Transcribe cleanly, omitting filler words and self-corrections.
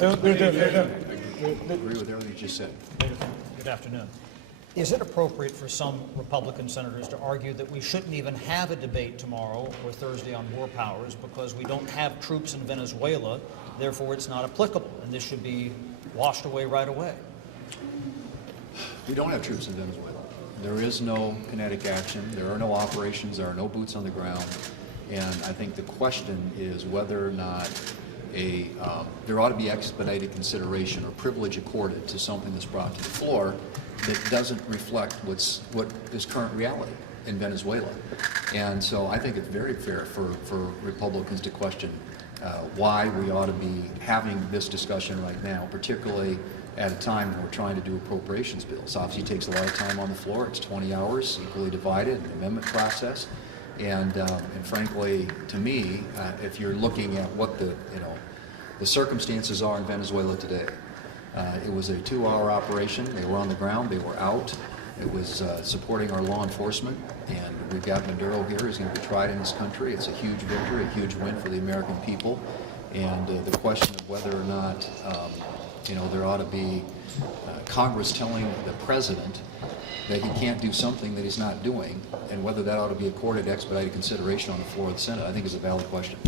agree with everything you just said. Good afternoon. Is it appropriate for some Republican senators to argue that we shouldn't even have a debate tomorrow or Thursday on war powers because we don't have troops in Venezuela, therefore it's not applicable, and this should be washed away right away? We don't have troops in Venezuela. There is no kinetic action. There are no operations. There are no boots on the ground. And I think the question is whether or not there ought to be expedited consideration or privilege accorded to something that's brought to the floor that doesn't reflect what is current reality in Venezuela. And so I think it's very fair for Republicans to question why we ought to be having this discussion right now, particularly at a time when we're trying to do appropriations bills. Obviously, it takes a lot of time on the floor. It's 20 hours, equally divided, an amendment process. And frankly, to me, if you're looking at what the circumstances are in Venezuela today, it was a 2-hour operation. They were on the ground. They were out. It was supporting our law enforcement. And we've got Maduro here. He's going to be tried in this country. It's a huge victory, a huge win for the American people. And the question of whether or not there ought to be Congress telling the president that he can't do something that he's not doing, and whether that ought to be accorded expedited consideration on the floor of the Senate, I think is a valid question.